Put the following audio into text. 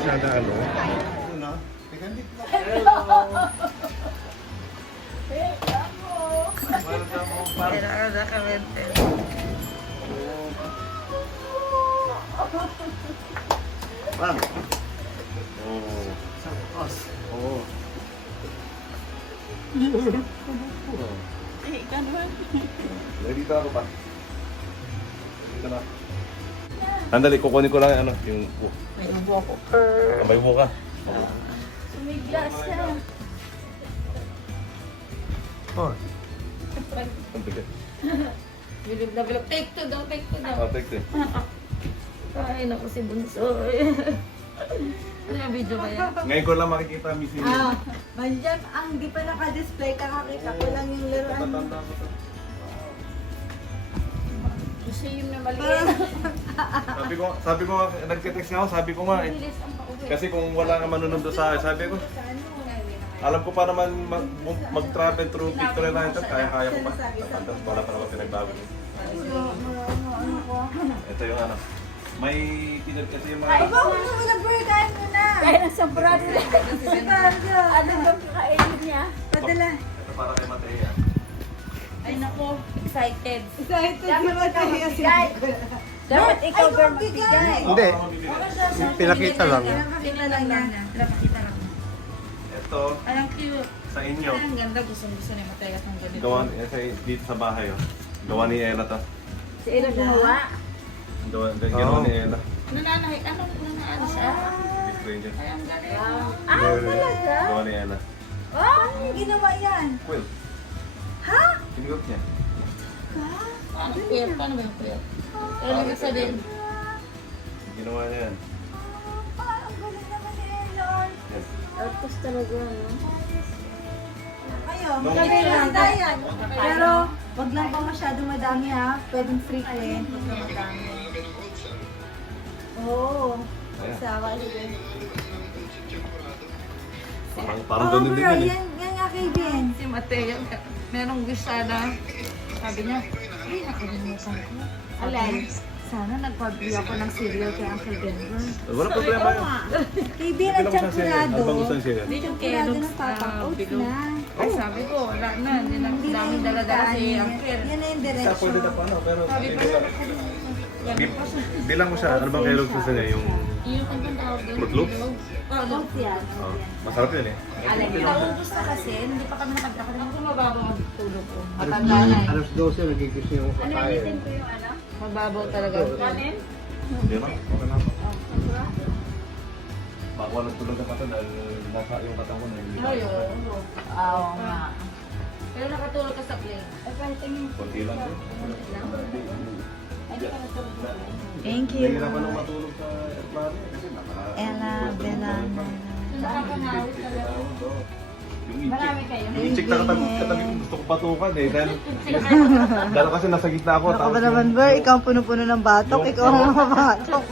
masyado ano. Bang. Oh. Oh. Dito ako pa. Dito na. Andali, kukunin ko lang ano, yung... May ubo ako. May ubo ka. Sumigla siya. Oh. Ang bigat. Bilog na bilog. Take two daw, take two daw. Oh, take two. Ay, naku si Bunso. Ano yung video ba yan? Ngayon ko lang makikita, Miss Ini. Mandiyan, ang di pa naka-display, kakakita ko lang yung laruan. Tatanda ko to. Museum na maliit. Sabi ko nga, nagka-text nga ako, sabi ko nga eh. Bilis ang pauwi. Kasi kung wala nga manunod doon sa akin, sabi ko, alam ko pa naman mag-travel through Victoria Island, kaya-kaya ko pa. Tatanda, wala pa naman pinagbago. Ito yung ano. May pinag kasi yung mga... Ay, ba? Ano mo na, Bert? Kain mo na. Kaya nasa brad. Ano bang kakainin niya? Padala. Ito para kay Matea. Ay naku, excited. Excited Dapat naman ikaw tayo. magbigay. Dapat ikaw Ay, ba magbigay. magbigay? Hindi. Pinakita Pinakita lang. Pinakita lang niya. Pinakita lang niya. Ito, Ay, ang cute. sa inyo. Ay, ang ganda. Gusto ni Mategas ng ganito. Gawa dito sa bahay, oh. Gawa ni Ella to. Si Ella gumawa. Ginawa ni Ella. Nananahi. Ano siya? Big Ranger. Ay, ang galing. Ah, talaga? Gawa ni Ella. Ano ginawa yan? Quilt. Ha? Pinugot niya. Ano quilt? Paano ba yung quilt? Ano ibig sabihin? Ginawa niya yan. Ang galing naman ni Elon. Yes. Artist talaga, no? Kayo, Nung- maganda yan. Pero, wag lang pa masyado madami ha. Pwedeng frequent. Oo. Ayan. Sawa sila. Parang ganun din bro, yun eh. yan nga kay Ben. Si Mateo, merong wish sana. Sabi niya, ay, nakalimutan ko. Alay. Sana nagpabili ako ng cereal kay Uncle Denver. Walang problema yun. Kay Ben at champurado. Ano bang gusto niya siya? Hindi yung Champurado Kellogg's ng Papa Oats bilog. na. Ay, sabi ko, wala na. Hindi na Hindi na daming yung dala-dala si kanin. Uncle. Yan na yung Kaya pwede na diretsyo. pa ano, pero Sabi ko, bilang mo siya, ano bang kailog gusto niya? Yung yung kung tawag doon. Fruit Loops? Oats yan. oh, masarap yun eh. Naubos na kasi, hindi pa kami nakagdakad. Ako mababaw ang tulog ko. Matanda na eh. Alas 12, nagigising yung kakain. Mababaw talaga ang tulog. Hindi na, okay na ako. Baka walang tulog na pata dahil nasa yung katawan eh. Ay, oo. Oo nga. Pero nakatulog ka sa plane. Ay, kahit tingin. Kunti lang yun. Thank you. Nahihirapan nung matulog sa airplane kasi Ella, Bella, Nakakanawi talaga. Yung Marami kayo. Yung check na katabi ko gusto ko patukan eh. Dahil kasi nasa gitna ako. Ano ka ba naman, Ber? Ikaw ang puno-puno ng batok. Ikaw ang mabatok.